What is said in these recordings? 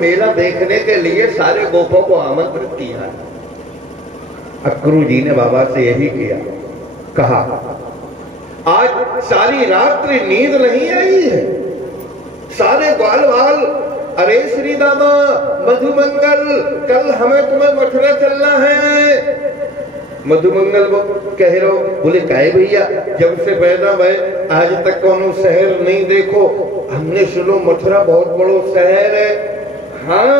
मेला देखने के लिए सारे गोपों को आमंत्रित किया। अक्रू जी ने बाबा से यही किया, कहा आज सारी रात्रि नींद नहीं आई है। सारे ग्वाल वाल, अरे श्री दामा मधुमंगल, कल हमें तुम्हें मथुरा चलना है। मधुमंगल वो कह रहे हो, बोले काहे भैया, जब से पैदा भय आज तक कौन शहर नहीं देखो। हमने सुनो मथुरा बहुत बड़ो शहर है। हाँ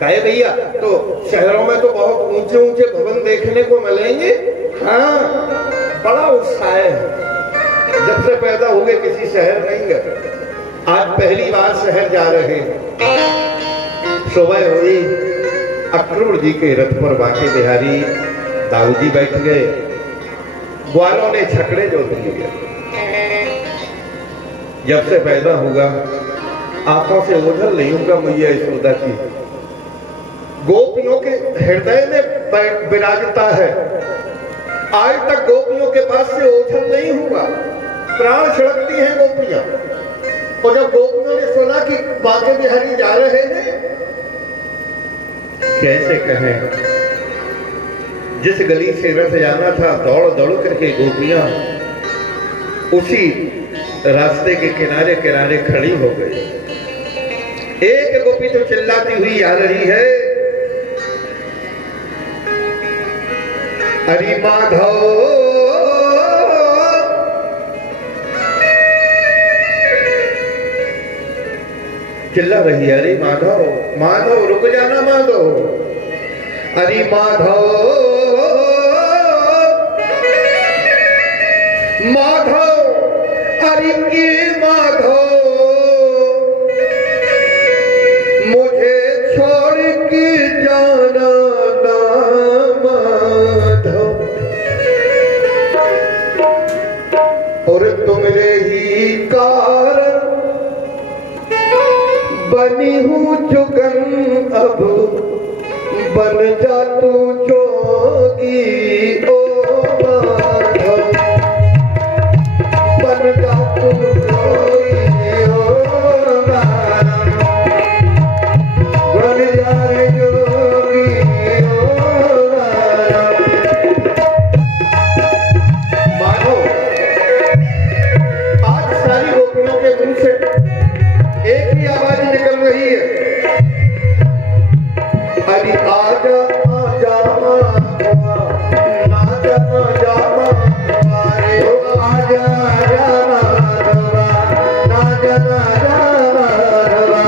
काहे भैया, तो शहरों में तो बहुत ऊंचे ऊंचे भवन देखने को मिलेंगे। हाँ बड़ा उत्साह है, जब से पैदा हुए किसी शहर नहीं गए, आज पहली बार शहर जा रहे हैं। सुबह हुई, अक्रूर जी के रथ पर बांके बिहारी दाऊ जी बैठ गए। ग्वालों ने छकड़े जोत लिए। जब से पैदा हुआ आंखों से ओझल नहीं होगा मैया यशोदा की, गोपियों के हृदय में विराजता है। आज तक गोपियों के पास से ओझल नहीं हुआ, प्राण छिड़कती हैं गोपियां। और जब गोपियों ने सुना कि बांके बिहारी जा रहे हैं, कैसे कहें, जिस गली से रथ जाना था दौड़ दौड़ करके गोपियां उसी रास्ते के किनारे किनारे खड़ी हो गई। एक गोपी तो चिल्लाती हुई आ रही है, हरि माधव। चिल्ला रही है, अरे माधव माधव रुक जाना माधव, हरि माधव माधव, हरि के माधव, मुझे छोड़ के जाना ना माधव। और तुमरे ही कारण बनी हूँ जुगन, अब बन जा तू जोगी ओ माधव, बन जा तू जोगी ओ माधव, बन जा जोगी ओ माधव। आज सारी गोपियों के मुंह से एक ही आवाज निकल रही है, हरि आजा आजा माधवा, आजा आजा माधवा रे, आजा आजा माधवा, आजा आजा माधवा।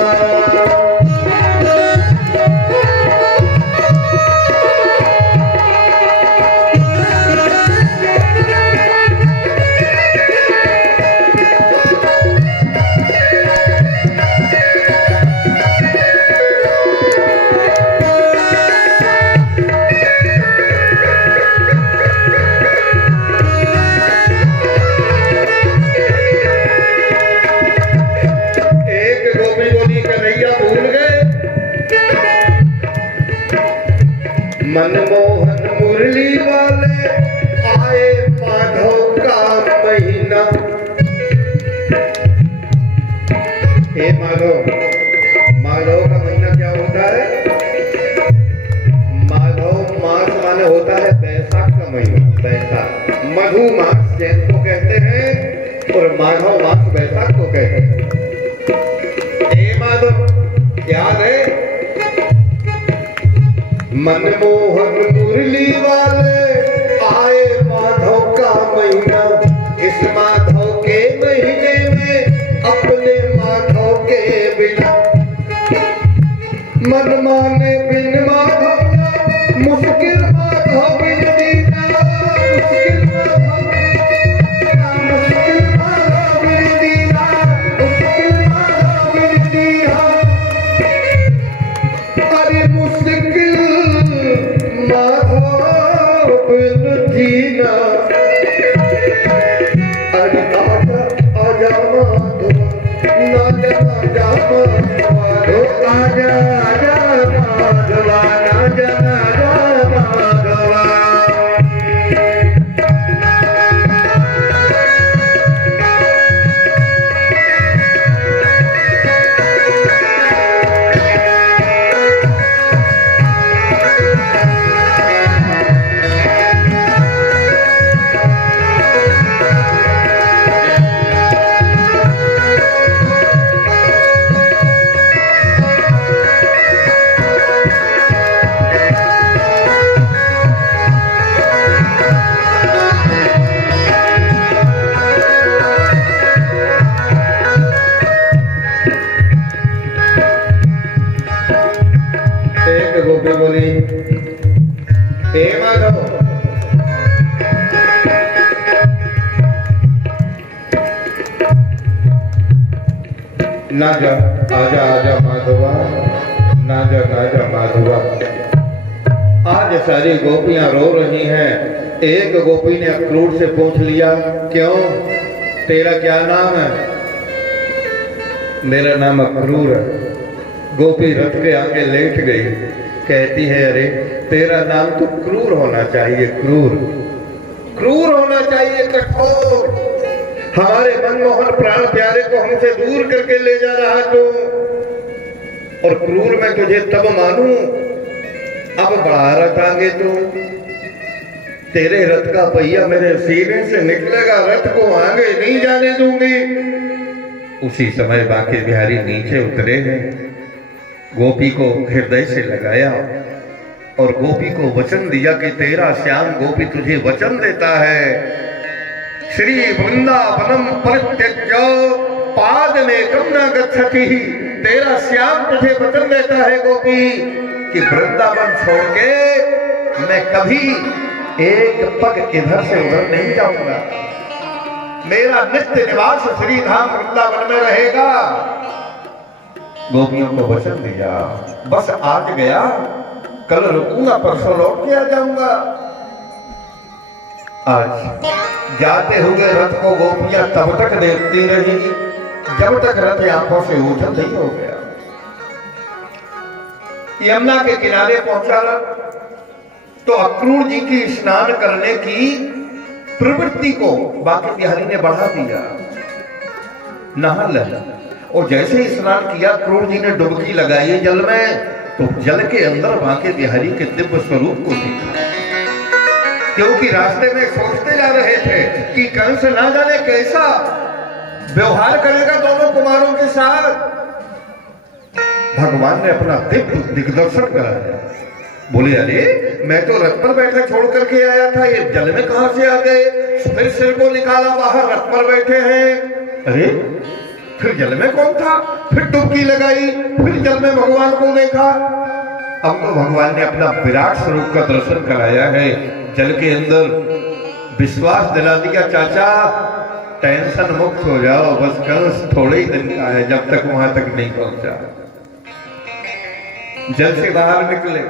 मनमोहन मुरली वाले आए माधव का महीना। हे माधव, माधव का महीना क्या होता है? माधव मास माने होता है बैसाख का महीना, बैसाख। मधु मास जैन को कहते हैं और माधव मास बैसाख को कहते हैं। हे माधव याद है, मनमोहन मुरली वाले आए माधव का महीना। इस माधव के महीने में अपने माधव के बिना मन माने बिन माधव ना, मुश्किल माधव बिन दीना, मुश्किल माधव बिन दीना, मुश्किल माधव बिन दीना, मुश्किल माधव बिन दीना। अरे मुश्किल माधव बिन जीना, अरे आजा आजा माधवा, आजा आजा माधवा, आजा आजा माधवा, आजा आजा माधवा। ना जा, आजा आजा माधवा, ना जा माधवा। आज सारी गोपियां रो रही हैं। एक गोपी ने अक्रूर से पूछ लिया, क्यों, तेरा क्या नाम है? मेरा नाम अक्रूर है। गोपी रथ के आगे लेट गई, कहती है, अरे तेरा नाम तो क्रूर होना चाहिए, क्रूर, क्रूर होना चाहिए, कठोर। हमारे मनमोहन प्राण प्यारे को हमसे दूर करके ले जा रहा तू, और क्रूर मैं तुझे तब मानूं, अब बढ़ा रथ आगे तू। तेरे रथ का पहिया मेरे सीने से निकलेगा, रथ को आगे नहीं जाने दूंगी। उसी समय बांके बिहारी नीचे उतरे हैं, गोपी को हृदय से लगाया और गोपी को वचन दिया कि तेरा श्याम गोपी तुझे वचन देता है, श्री वृंदावनम परित्यज्य पाद में कम न गच्छति। तेरा श्याम तुझे वचन देता है गोपी कि वृंदावन छोड़ के मैं कभी एक पग इधर से उधर नहीं जाऊंगा, मेरा नित्य निवास श्री धाम वृंदावन में रहेगा। गोपियों को वचन दिया, बस आज गया, कल रुकूंगा, परसों लौट के आ जाऊंगा। आज जाते हुए रथ को गोपियां तब तक देखती रही जब तक रथ आंखों से ओझल नहीं हो गया। यमुना के किनारे पहुंचा तो अक्रूर जी की स्नान करने की प्रवृत्ति को बांके बिहारी ने बढ़ा दिया, नहा लिया। और जैसे ही स्नान किया, क्रूर जी ने डुबकी लगाई जल में, तो जल के अंदर बांके बिहारी के दिव्य स्वरूप को देखा। क्योंकि रास्ते में सोचते जा रहे थे कि कंस ना जाने कैसा व्यवहार करेगा दोनों कुमारों के साथ। भगवान ने अपना दिव्य दिग्दर्शन कराया। बोले, अरे मैं तो रथ पर बैठे छोड़ करके आया था, ये जल में कहां से आ गए? फिर सिर को निकाला, बाहर रथ पर बैठे हैं। अरे फिर जल में कौन था? फिर डुबकी लगाई, फिर जल में भगवान को देखा। अब तो भगवान ने अपना विराट स्वरूप का दर्शन कराया है जल के अंदर। विश्वास दिला दिया, चाचा टेंशन मुक्त हो जाओ, बस कंस थोड़े ही दिन का है, जब तक वहां तक नहीं पहुंचा। जल से बाहर निकले,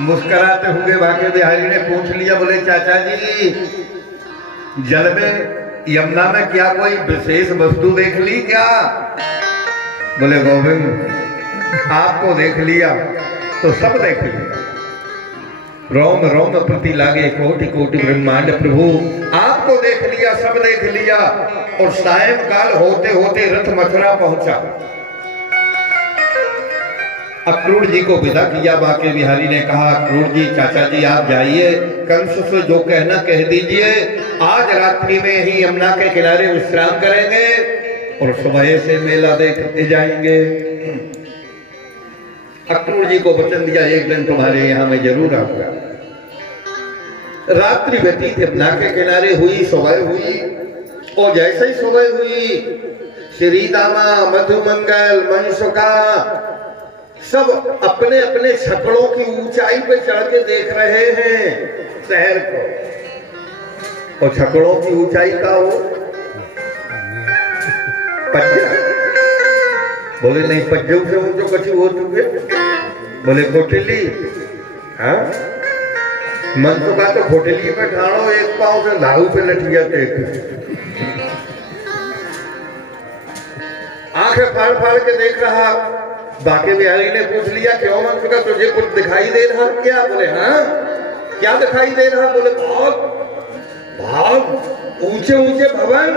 मुस्कुराते हुए बांके बिहारी ने पूछ लिया, बोले चाचा जी जल में यमुना में क्या कोई विशेष वस्तु देख ली क्या? बोले, गोविंद आपको देख लिया तो सब देख लिया, रोम रोम प्रति लागे कोटि कोटि ब्रह्मांड प्रभु, आपको देख लिया, सब देख लिया। और सायंकाल होते होते रथ मथुरा पहुंचा। अक्रूर जी को विदा किया। बांके बिहारी ने कहा, अक्रूर जी, चाचा जी आप जाइए, कंस से जो कहना कह दीजिए, आज रात्रि में ही यमुना के किनारे विश्राम करेंगे और सुबह से मेला देखते जाएंगे। अक्रूर जी को वचन दिया, एक दिन तुम्हारे यहाँ मैं जरूर आऊंगा। रात्रि व्यतीत यमुना के किनारे हुई, सुबह हुई, और जैसे ही सुबह हुई, श्री दामा, मधुमंगल, मनसुका सब अपने अपने छकड़ों की ऊंचाई पे चढ़ के देख रहे हैं शहर को। और छकड़ों की ऊंचाई का हो पज्जा? बोले नहीं, पज्जों से ऊंचो कछु हो चुके। बोले कोटिली, हाँ मनसुका तो कोटिली पे ठाणो, एक पांव से धारू पे लठिया टेक, आंखें फाड़ फाड़ के देख रहा। बांके बिहारी ने पूछ लिया, क्यों मनसुका तुझे कुछ दिखाई दे रहा क्या? बोले, हाँ क्या दिखाई दे रहा? बोले, बहुत बहुत ऊंचे ऊंचे भवन।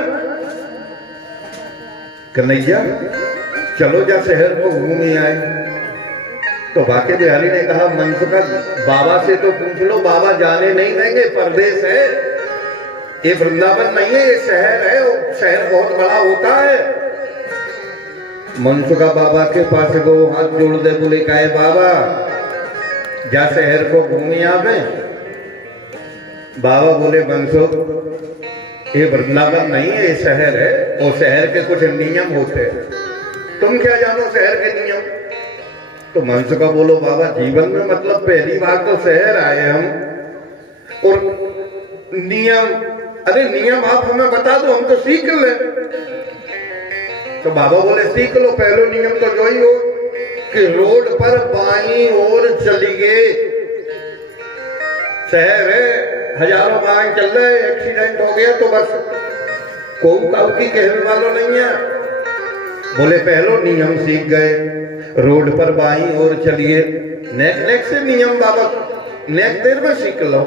कन्हैया चलो जा शहर को घूम आए। तो बांके बिहारी ने कहा, मनसुका बाबा से तो पूछ लो, बाबा जाने नहीं देंगे, परदेश है, ये वृंदावन नहीं है, ये शहर है, शहर बहुत बड़ा होता है। मनसुका बाबा के पास गो, हाथ जोड़ दे, बोले, काहे बाबा जा शहर को घूमी आवे। बाबा बोले, मनसुख ये वृंदावन नहीं है, ये शहर है, और शहर के कुछ नियम होते हैं, तुम क्या जानो शहर के नियम? तो मनसुका बोलो, बाबा जीवन में मतलब पहली बार तो शहर आए हम, और नियम, अरे नियम आप हमें बता दो, हम तो सीख लें। तो बाबा बोले सीख लो। पहलो नियम तो जो ही हो कि रोड पर बाईं ओर चलिए। शहर है, हजारों वाहन चल रहे, एक्सीडेंट हो गया तो बस कोई काऊ की कहने वालों नहीं है। बोले पहलो नियम सीख गए, रोड पर बाईं ओर चलिए। नेक्स्ट से नियम बाबा नेक्स्ट देर में सीख लो।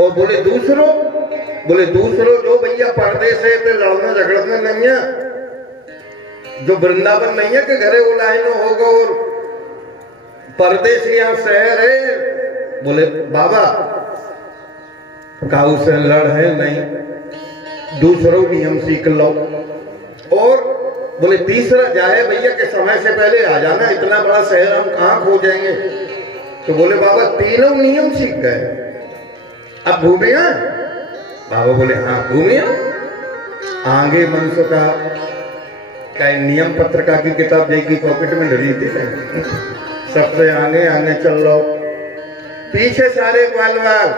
और बोले दूसरों जो भैया पर्दे से पे लड़ना झगड़ना नहीं है, जो वृंदावन नहीं है कि घरे वो लाइन होगा और पर्दे से यहाँ शहर है। बोले बाबा काऊ से लड़ है नहीं, दूसरों नियम सीख लो। और बोले तीसरा जाए भैया के समय से पहले आ जाना, इतना बड़ा शहर हम कहाँ खो जाएंगे। तो बोले बाबा तीनों नियम सीख गए, अब घूमे। बाबा बोले हाँ घूमे। आगे मनसो का नियम पत्रिका की किताब देखी पॉकेट में डली थी, सबसे आगे आगे चल लो, पीछे सारे ग्वालवाल।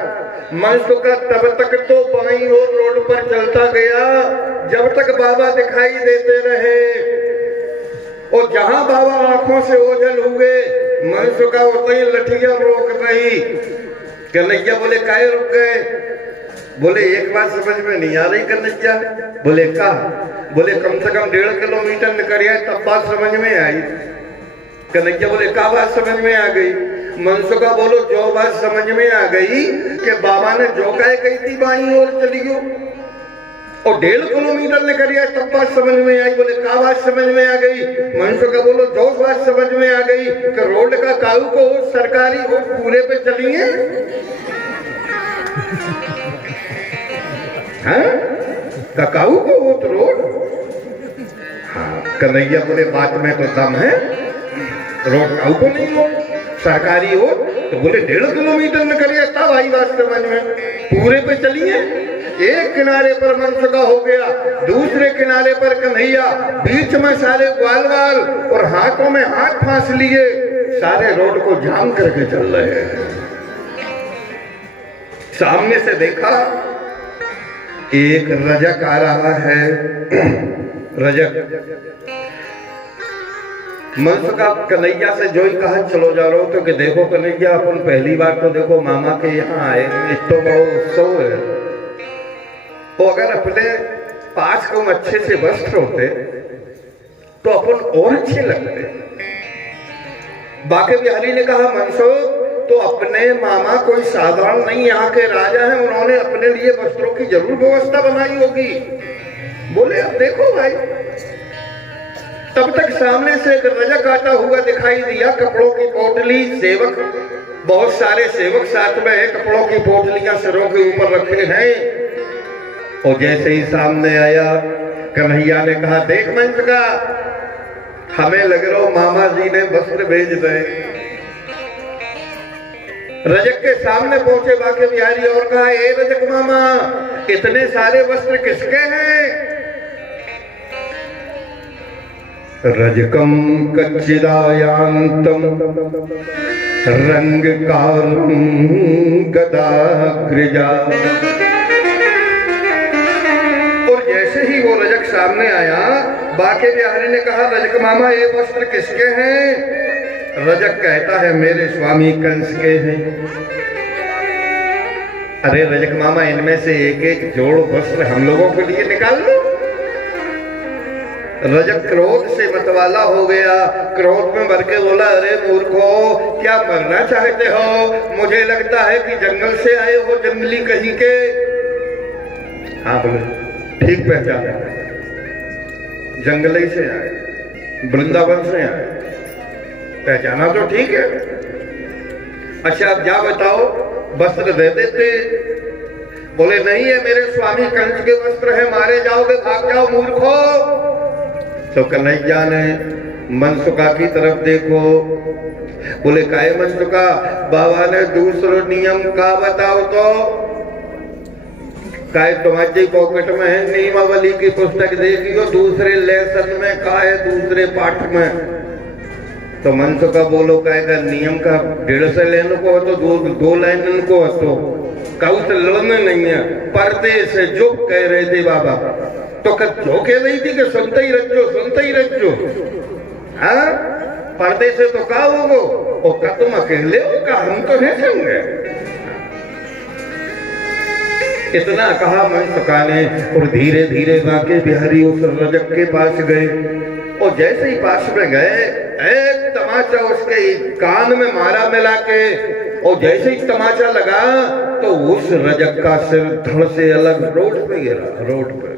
मनसो का तब तक तो बाईं ओर रोड पर चलता गया जब तक बाबा दिखाई देते रहे। और जहां बाबा आंखों से ओझल हुए, मनसो का उतनी लठिया रोक रही। कन्हैया बोले काहे रुक गए? बोले एक बात समझ में नहीं आ रही कन्हैया। बोले का? बोले कम से कम 1.5 किलोमीटर निकल आए तब बात समझ में आई। कन्हैया बोले का बात समझ में आ गई? मनसो का बोलो जो बात समझ में आ गई कि बाबा ने जो कहे कही थी बाईं ओर चली गयो और 1.5 किलोमीटर निकल आए तब बात समझ में आई। बोले का बात समझ में आ गई? मनसो का बोलो जो बात समझ में आ गई कि रोड का काऊ को सरकारी हो पूरे पे चलिए। हाँ काऊ को हो तो रोड। हाँ कन्हैया बोले बात में तो दम है, रोड काऊ को नहीं हो सरकारी हो। तो बोले 1.5 किलोमीटर में करिए तब आई बात समझ में, पूरे पे चलिए। एक किनारे पर मनसुका हो गया, दूसरे किनारे पर कन्हैया, बीच में सारे ग्वालवाल और हाथों में हाथ फांस लिए सारे रोड को जाम करके चल रहे हैं। सामने से देखा एक रजक आ रहा है। रजक मनसुका कन्हैया से जो ही कहा चलो जा रहा हो तो कि देखो कन्हैया अपन पहली बार तो देखो मामा के यहाँ आए, तो बहुत उत्सव है। तो अगर अपने पास को अच्छे से वस्त्र होते तो अपन और अच्छे लगते। बाके बिहारी ने कहा मनसो तो अपने मामा कोई साधारण नहीं, यहाँ के राजा हैं, उन्होंने अपने लिए वस्त्रों की जरूर व्यवस्था बनाई होगी। बोले अब देखो भाई। तब तक सामने से एक रजक आता हुआ दिखाई दिया, कपड़ों की पोटली, सेवक, बहुत सारे सेवक साथ में है, कपड़ों की पोटलियां सिरों के ऊपर रखे हैं। और जैसे ही सामने आया कन्हैया ने कहा देख मनसुका, हमें लग रहा हो मामा जी ने वस्त्र भेज दे। रजक के सामने पहुंचे बाके बिहारी और कहा ए रजक मामा, इतने सारे वस्त्र किसके हैं? रजकम कच्चिदायांतम रंगकारं गदाग्रजा। और जैसे ही वो रजक सामने आया, बाके बिहारी ने कहा रजक मामा ये वस्त्र किसके हैं? रजक कहता है मेरे स्वामी कंस के हैं। अरे रजक मामा, इनमें से एक एक जोड़ वस्त्र हम लोगों के लिए निकाल लो। रजक क्रोध से मतवाला हो गया, क्रोध में भर के बोला अरे मूर्खो, क्या मरना चाहते हो? मुझे लगता है कि जंगल से आए हो, जंगली कहीं के। हाँ बोले ठीक पहचाना, जंगल ही से आए, वृंदावन से आए, पहचाना तो ठीक है। अच्छा अब जा बताओ, वस्त्र दे देते। बोले नहीं है मेरे स्वामी कंस के वस्त्र है, मारे जाओगे, भाग जाओ मूर्खो। तो कन्हैया ने मनसुका की तरफ देखो, बोले काहे मनसुका, बाबा ने दूसरो नियम का बताओ तो। काहे तुम्हारी पॉकेट में है नियमावली की पुस्तक देखियो, दूसरे लेसन में का है, दूसरे पाठ में। तो मनसुका बोलो कहेगा नियम का 150 लाइन को तो दो लाइन को तो काउ से लड़ने नहीं है, पर्दे से जो कह रहे थे बाबा, तो जो कह रही थी कि सुनते ही रखो। हाँ, पर्दे से तो का होगो ओ का तुम अकेले हो का हम तो है संगे। इतना कहा मनसुखा ने और धीरे धीरे बांके बिहारी उस रजक के पास गए और जैसे ही पास में गए एक तमाचा उसके कान में मारा मिला के और जैसे ही तमाचा लगा तो उस रजक का सिर धड़ से अलग रोड पे गिरा, रोड पे।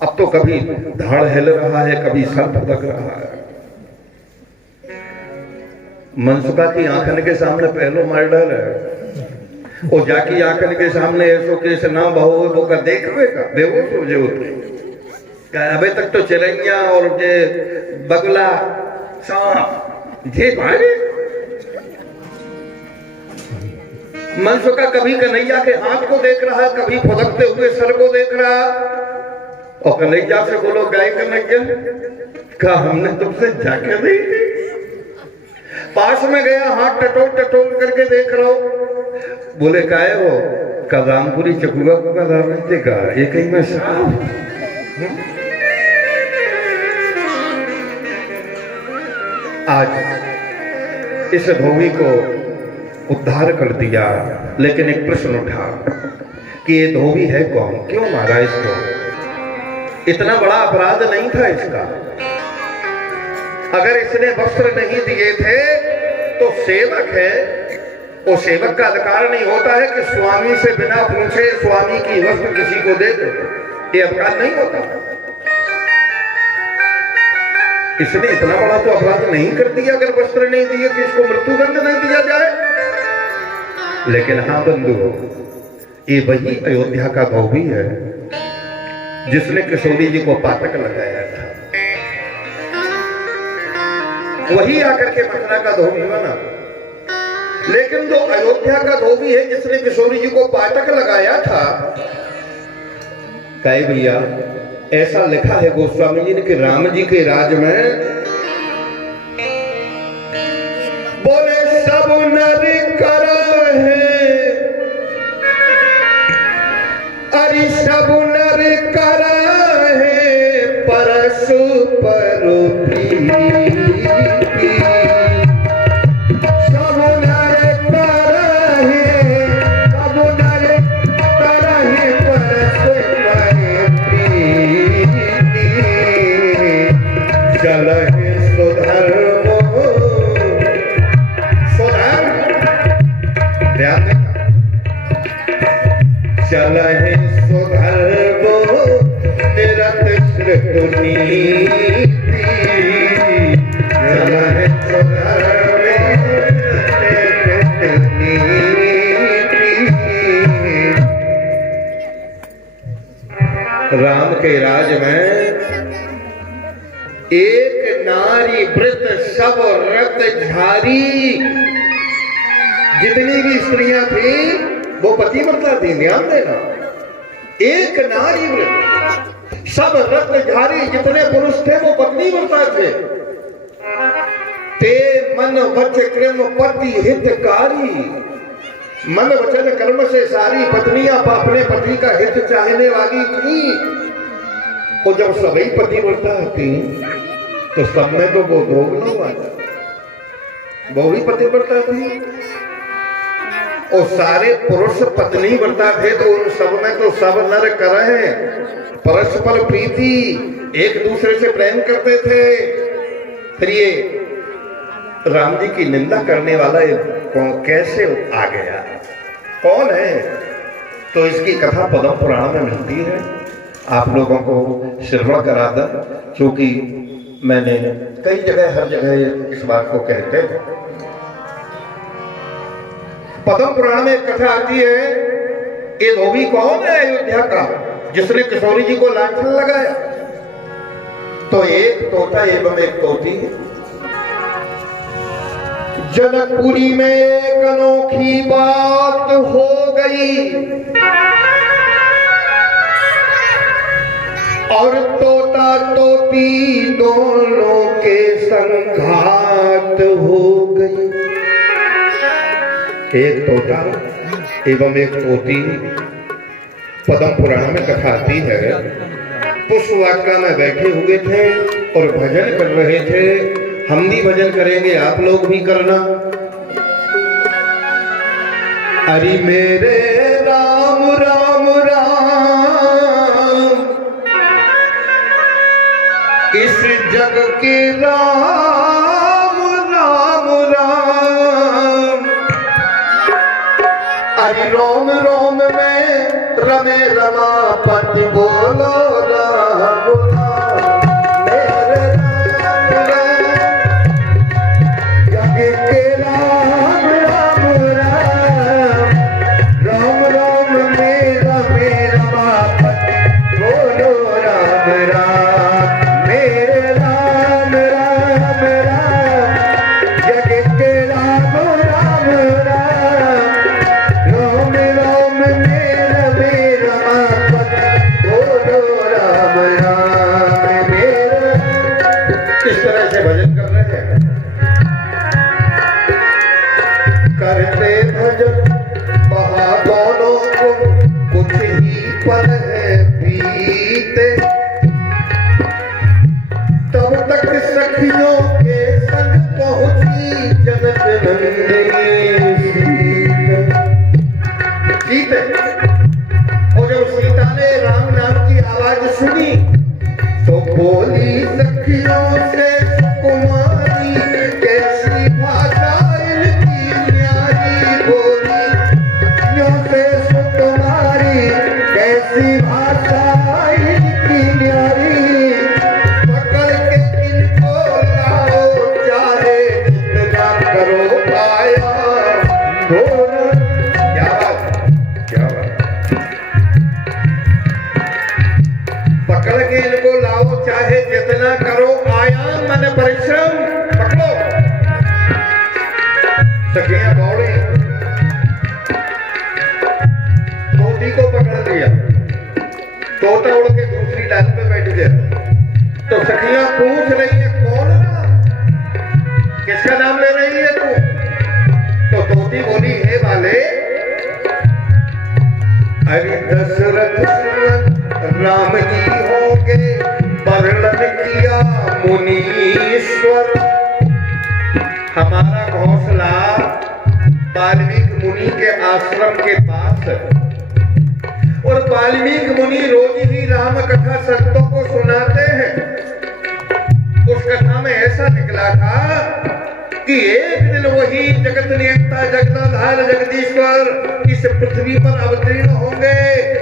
अब तो कभी धड़ हिल रहा है, कभी सर फटक रहा है। मनसुखा की आंखन के सामने पहलो मर्डर है और जाकी आंखन के सामने ऐसो केस ना बहु वो का देखवे का बेहोश हो जाए। अबे तक तो चिरैया और जे बगुला सांप जे भागे। मनसुखा कभी कन्हैया के हाथ को देख रहा, कभी फुदकते हुए सर को देख रहा और कन्हैया से बोलो गए कन्हैया का हमने तुमसे जाके देखी। पास में गया, हाथ टटोल करके देख रहा हो। बोले काहे हो का रामपुरी चकुआ को का दाम नहीं देखा ये कहीं में साफ। आज इस धोबी को उद्धार कर दिया, लेकिन एक प्रश्न उठा कि ये धोबी है कौन, क्यों मारा इसको? इतना बड़ा अपराध नहीं था इसका। अगर इसने वस्त्र नहीं दिए थे तो सेवक है, वो सेवक का अधिकार नहीं होता है कि स्वामी से बिना पूछे स्वामी की वस्त्र किसी को दे दे, ये अधिकार नहीं होता। इसने इतना बड़ा तो अपराध नहीं कर दिया अगर वस्त्र नहीं दिए कि इसको मृत्युदंड नहीं दिया जाए। लेकिन हाँ बंधु, ये वही अयोध्या का धोबी है जिसने किशोरी जी को पातक लगाया था। वही आकर के मथुरा का धोबी बना। लेकिन जो अयोध्या का धोबी है जिसने किशोरी जी को पातक लगाया था, कहे भैया ऐसा लिखा है गोस्वामी जी ने कि राम जी के राज में बोले सब नर कर है, अरे सब नर कर है परस्पर चल है सुधर्मो निरत श्रुति, चल है सुधर्मो राम के राज में एक नारी व्रत सब रत झारी। जितनी भी स्त्रियां थी वो पतिव्रता थी, ध्यान देना। एक नारी व्रत सब रत्नधारी, जितने पुरुष थे वो पत्नीव्रता थे। ते मन वच क्रम पति हितकारी, मन वचन कर्म से सारी पत्नियां अपने पति का हित चाहने वाली थी। और जब सभी पतिव्रता थी तो सब में तो वो दोगुना हुआ था, वो भी पतिव्रता थी। और सारे पुरुष पत्नी व्रता थे तो उन सब में तो सब नर कर हैं परस्पर प्रीति, एक दूसरे से प्रेम करते थे। फिर ये राम जी की निंदा करने वाला कैसे आ गया, कौन है? तो इसकी कथा पद्म पुराण में मिलती है। आप लोगों को श्रवण करा दें, क्योंकि मैंने कई जगह हर जगह इस बात को कहते हैं। पद्म पुराण में कथा आती है, ये धोबी कौन है अयोध्या का जिसने किशोरी जी को लांछन लगाया? तो एक तोता एवं एक तोती। जनकपुरी में एक अनोखी बात हो गई और तोता तोती दोनों के संघात हो गई। एक तोता एवं एक तोती, पद्म पुराण में कथा आती है पुष्पवाटिका में बैठे हुए थे और भजन कर रहे थे। हम भी भजन करेंगे, आप लोग भी करना। हरि मेरे राम राम राम, इस जग के राम राम राम। हरि रोम रोम में रमे रमापति बोलो राम राम। मेरे राम राम, जग के राम राम राम। राम राम में रमे रमापति बोलो राम राम। मेरे राम राम राम, जग के राम राम राम। राम राम में रमे रमापति बोलो राम राम। मेरा किस तरह से भजन कर रहे हैं? करते भजन बहा दोनों को कुछ ही पल है बीते। तब तक सखियों के संग पहुंची जनक नंदिनी सीता। और जब सीता ने राम नाम की आवाज सुनी तो बोली सखियों से कुमारी, कैसी भाषा इनकी न्यारी। बोली सखियों से सुकुमारी, कैसी भाषा इनकी न्यारी। पकड़ के इनको लाओ, चाहे जितना करो आया। क्या बात, क्या बात। पकड़ के इनको लाओ, चाहे जितना करो आयाम मन परिश्रम। पकड़ो। सखियां दौड़ी, तोती को पकड़ लिया। तोता उड़ के दूसरी डाल पे बैठ गया। तो सखियां पूछ रही है, कौन नाम, किसका नाम ले रही है तू? तो तोती बोली, हे वाले, हरि दशरथ राम जी होंगे, वर्णन किया मुनीश्वर। हमारा घोंसला वाल्मीकि मुनि के आश्रम के पास है और वाल्मीकि मुनि रोज ही राम कथा संतों को सुनाते हैं। उस कथा में ऐसा निकला था कि एक दिन वही जगत नियंता जगदाधार जगदीश्वर इस पृथ्वी पर अवतीर्ण होंगे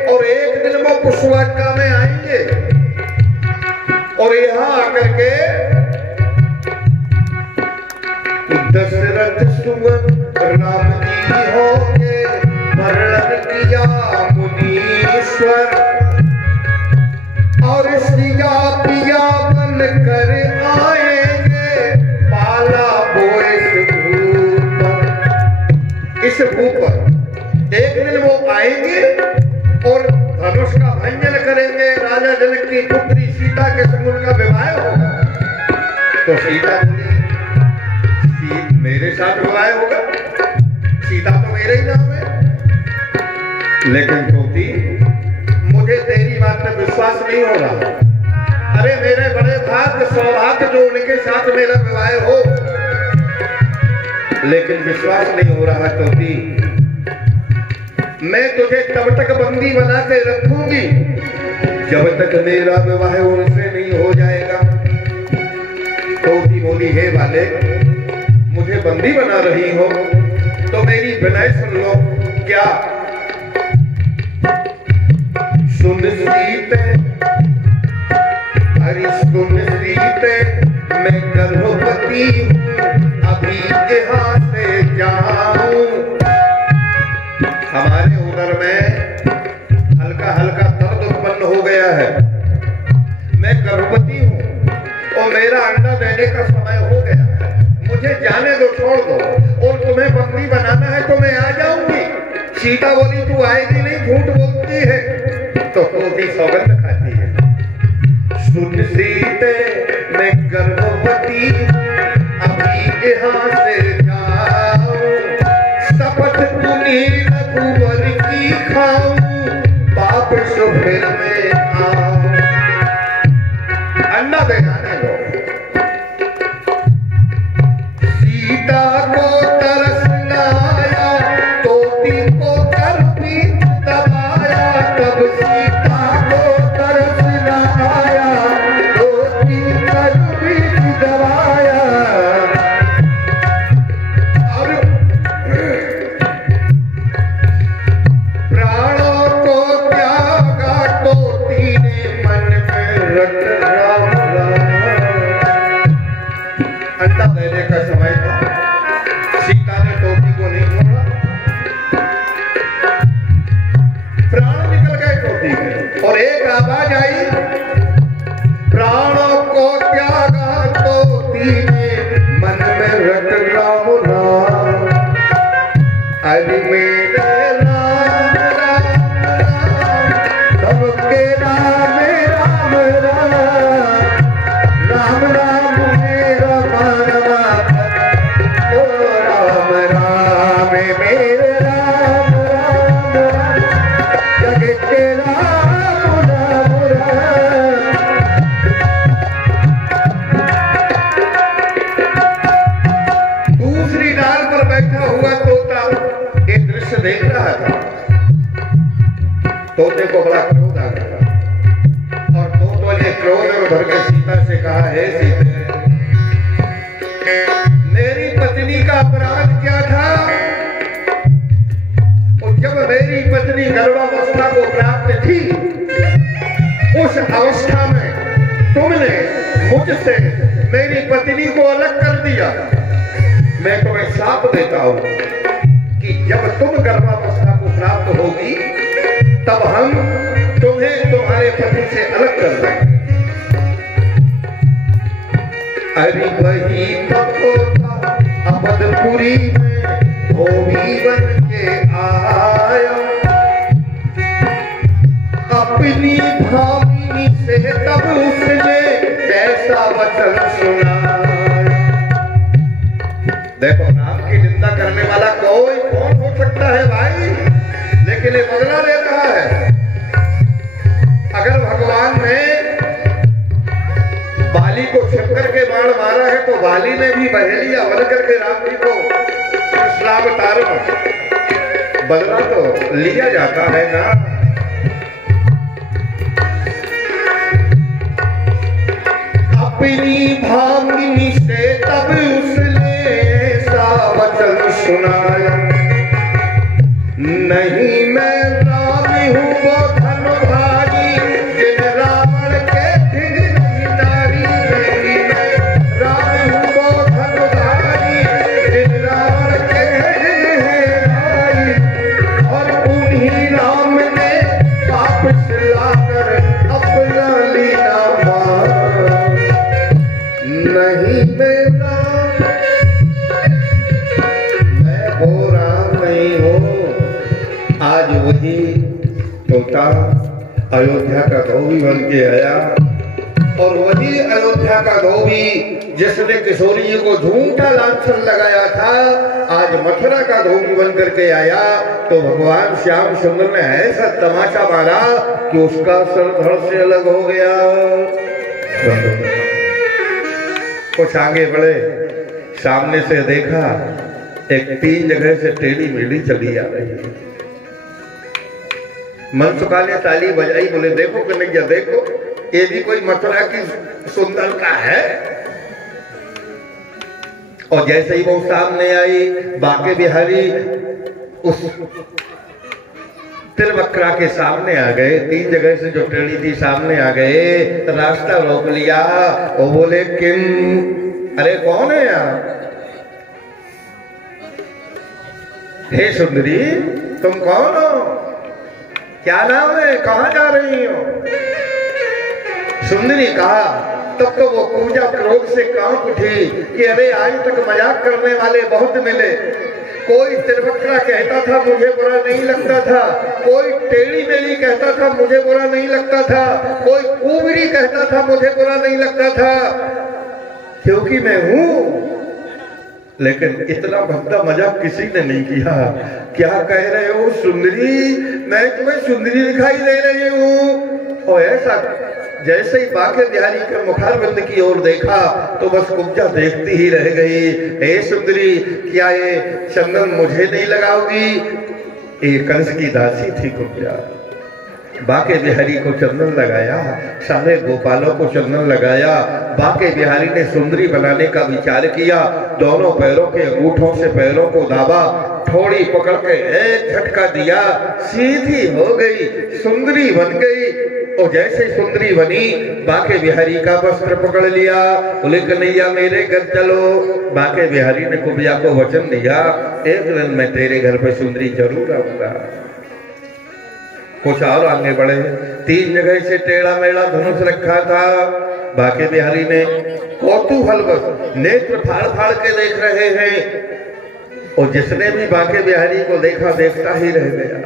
और एक दिन वो पुष्पवाटिका में आएंगे और यहाँ आकर के दशरथ सुमन राम जी होंगे, वर्णन किया मुनीश्वर। और सिया पिया बन कर आएंगे, पाला बोए इस भूप पर। एक दिन वो आएंगे और धनुष का भंजन करेंगे। राजा जनक की पुत्री सीता के संग उनका विवाह होगा। तो सीता बोली, मेरे साथ विवाह होगा? सीता तो मेरे ही नाम है। लेकिन तोती, मुझे तेरी बात में विश्वास नहीं हो रहा। अरे मेरे बड़े भाग्य सौभाग्य जो उनके साथ मेरा विवाह हो, लेकिन विश्वास नहीं हो रहा तोती। मैं तुझे तब तक बंदी बना के रखूंगी जब तक मेरा विवाह उनसे नहीं हो जाएगा। तोती बोली, हे वाले, मुझे बंदी बना रही हो तो मेरी विनय सुन लो। क्या? सुन सीते, हरि सुन सीते, मैं गर्भवती हूँ, अभी यहाँ से जाऊं। हमारे उदर में हल्का हल्का दर्द उत्पन्न हो गया है। मैं गर्भवती हूँ और मेरा अंडा देने का समय हो गया है। मुझे जाने दो, छोड़ दो। और तुम्हें बंदी बनाना है तो मैं आ जाऊंगी। सीता बोली, तू आएगी नहीं, झूठ बोलती है। तो तोती सौगंध खाती है। सुन सीते, मैं गर्भवती अभी यहाँ से जाऊं। शपथ पुनी रघुवर की खाऊं, पाप शुभ्र में आऊं। सीता को तरस न आया, तोती को कर प्रीत दबाया। तब सीता को तरस न आया, तोती कर प्रीत दबाया। और प्राणों को त्यागा, तोती ने मन में रट राम राम। अंडा देने का समय था, सीता ने तोती को नहीं छोड़ा, प्राण निकल गए तोती के। और एक आवाज आई, प्राणों को त्यागा, तोती ने मन में रट राम राम। अरे मेरे राम राम राम, सबके राम राम राम, राम राम मेरा मानवा। ओ राम राम मेरे राम राम राम, जगत के राम राम राम। दूसरी डाल पर बैठा हुआ तोता एक दृश्य देख रहा था। तोते को बड़ा क्रोध आ गया और तोते ने क्रोध में भर के सीता से कहा, हे सीते, मेरी पत्नी का अपराध क्या था? और जब मेरी पत्नी गर्भावस्था को प्राप्त थी, उस अवस्था में तुमने मुझसे मेरी पत्नी को अलग कर दिया। मैं तुम्हें शाप देता हूं कि जब तुम गर्भावस्था को प्राप्त होगी, तब हम तुम्हें तुम्हारे पति से अलग कर देंगे। अरे वही पकोता अवधपुरी में धोबी बन के आया, अपनी भामिनी से तब उसने कैसा वचन सुनाया। देखो, राम की निंदा करने वाला कोई कौन हो सकता है भाई, लेकिन ये बदला ले रहा है। अगर भगवान ने बाली को छिप करके बाण मारा है, तो बाली ने भी बहेलिया बन करके राम जी को कृष्णावतार में बदला तो लिया जाता है ना। अपनी भामिनी से तब उसने ऐसा वचन सुनाया, नहीं मैं राम हूँ वो धनुधारी, जिन रावण के दिन नहीं नारी। नहीं मैं राम हूँ वो धनुधारी, जिन रावण के दिन है नारी। और उन्हीं राम ने वापस लाकर अपना लीला मार। नहीं मैं राम, मैं वो राम नहीं हूँ। आज वही तोता अयोध्या का धोबी बन के आया, और वही अयोध्या का धोबी जिसने किशोरी जी को झूठा लांछन लगाया था, आज मथुरा का धोबी बन करके आया। तो भगवान श्याम सुंदर ने ऐसा तमाशा मारा कि उसका सर धड़ से अलग हो गया। कुछ आगे बढ़े, सामने से देखा एक 3 जगह से टेढ़ी मेढ़ी चली आ रही है। मनसुखा ने ताली बजाई, बोले देखो कन्हैया देखो, ये भी कोई मथुरा की सुंदरता है। और जैसे ही वो सामने आई, बाके बिहारी उस तिलवक्रा के सामने आ गए। 3 जगह से जो टेढ़ी थी सामने आ गए, रास्ता रोक लिया। वो बोले किम, अरे कौन है यार? हे सुंदरी, तुम कौन हो? क्या नाम है? कहां जा रही हो? सुंदरी कहा। तब तो वो पूजा क्रोध से कांप उठी कि अरे आज तक मजाक करने वाले बहुत मिले। कोई तिलवक्रा कहता था मुझे बुरा नहीं लगता था, कोई टेढ़ी मेढ़ी कहता था मुझे बुरा नहीं लगता था, कोई कुबरी कहता था मुझे बुरा नहीं लगता था, क्योंकि मैं हूं। लेकिन इतना भद्दा मजाक किसी ने नहीं किया। क्या कह रहे हो सुंदरी? मैं तुम्हें सुंदरी दिखाई दे रही हूँ। और ऐसा जैसे ही बाके बिहारी के मुखारबिंद की ओर देखा तो बस कुब्जा देखती ही रह गई। हे सुंदरी, क्या ये चंदन मुझे नहीं लगाओगी? ये कंस की दासी थी कुब्जा। बाके बिहारी को चंदन लगाया, सारे गोपालों को चंदन लगाया। बाके बिहारी ने सुंदरी बनाने का विचार किया। दोनों पैरों के अंगूठों से पैरों को दाबा, थोड़ी पकड़ के एक झटका दिया, सीधी हो गई, सुंदरी बन गई। और जैसे सुंदरी बनी, बाके बिहारी का वस्त्र पकड़ लिया, बोले कन्हैया मेरे घर चलो। बाके बिहारी ने कुब्जा को वचन दिया, एक दिन मैं तेरे घर पे सुंदरी जरूर आऊंगा। कुछ और आगे बढ़े, 3 जगह से टेढ़ा मेढ़ा धनुष रखा था। बाके बिहारी ने कौतूहलवश नेत्र फाड़ फाड़ के देख रहे हैं, और जिसने भी बाके बिहारी को देखा देखता ही रह गया।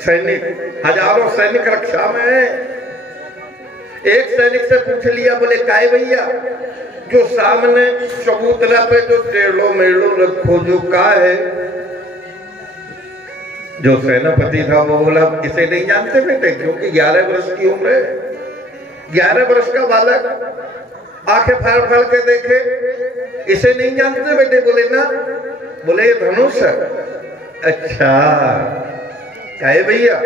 सैनिक, हजारों सैनिक रक्षा में है। एक सैनिक से पूछ लिया, बोले काय भैया, जो सामने चबूतरा पे जो टेढ़ो मेढ़ो रखो जो का है? जो सेनापति था वो बोला, इसे नहीं जानते बेटे, क्योंकि 11 वर्ष की उम्र है। 11 वर्ष का बालक आंखें फाड़ फाड़ के देखे, इसे नहीं जानते बेटे? बोले ना। बोले ये धनुष है। अच्छा, कहे भैया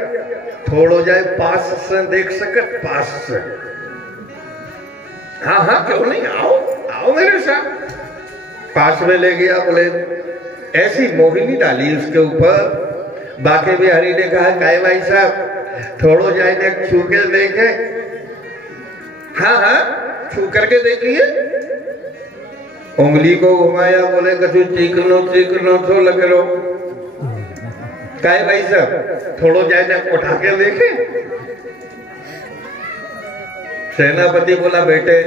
थोड़ो जाए पास से देख सकत, पास से? हाँ हाँ क्यों नहीं, आओ आओ मेरे साथ। पास में ले गया। बोले ऐसी मोहिनी डाली उसके ऊपर। बाके बिहारी ने कहा, काय भाई साहब थोड़ो जाए ने छू के देखे? हाँ हाँ छू करके देखिए। उंगली को घुमाया, बोले कछु चीकनो तो लग लो। काय भाई साहब थोड़ो जाए ने उठा के देखे? सेनापति बोला, बेटे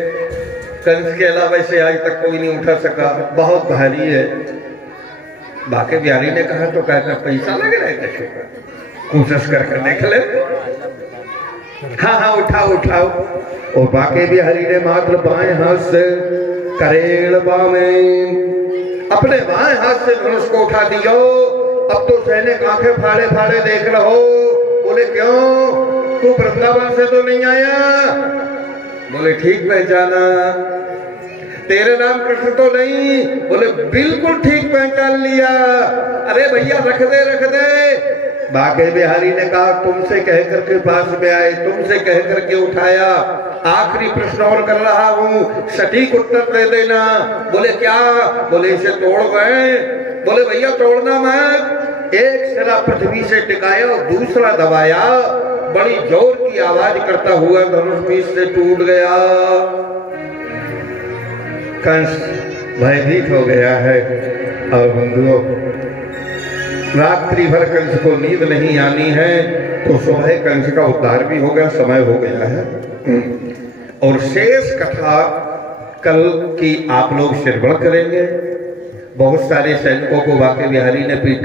कंस के अलावा इसे आज तक कोई नहीं उठा सका, बहुत भारी है। बाके बिहारी ने कहा, तो कहना पैसा लग रहा है कछु का, कोशिश करके देख ले। हाँ हाँ उठाओ उठाओ। और बाके बिहारी ने मात्र बाएं हाथ से करेड़ में अपने बाएं हाथ से धनुष को उठा दियो। अब तो सैनिक आंखें फाड़े फाड़े देख रहो। बोले क्यों, तू वृंदावन से तो नहीं आया? बोले ठीक पहचाना। तेरे नाम कृष्ण तो नहीं? बोले बिल्कुल ठीक पहचान लिया। अरे भैया रख दे रख दे। बाके बिहारी ने कहा, तुमसे कह करके पास में आए, तुमसे कह करके उठाया, आखिरी प्रश्न और कर रहा हूँ, सटीक उत्तर दे देना। बोले क्या? बोले इसे तोड़ गए। बोले भैया तोड़ना मत। एक सिरा पृथ्वी से टिकाया और दूसरा दबाया, बड़ी जोर की आवाज करता हुआ धनुष बीच से टूट गया। कंस भयभीत हो गया है। और बंधुओं, रात्रि भर कंस को नींद नहीं आनी है, तो सुबह कंस का उद्धार भी होगा, समय हो गया है। और शेष कथा कल की आप लोग श्रवण करेंगे। बहुत सारे सैनिकों को बाके बिहारी ने पीटा।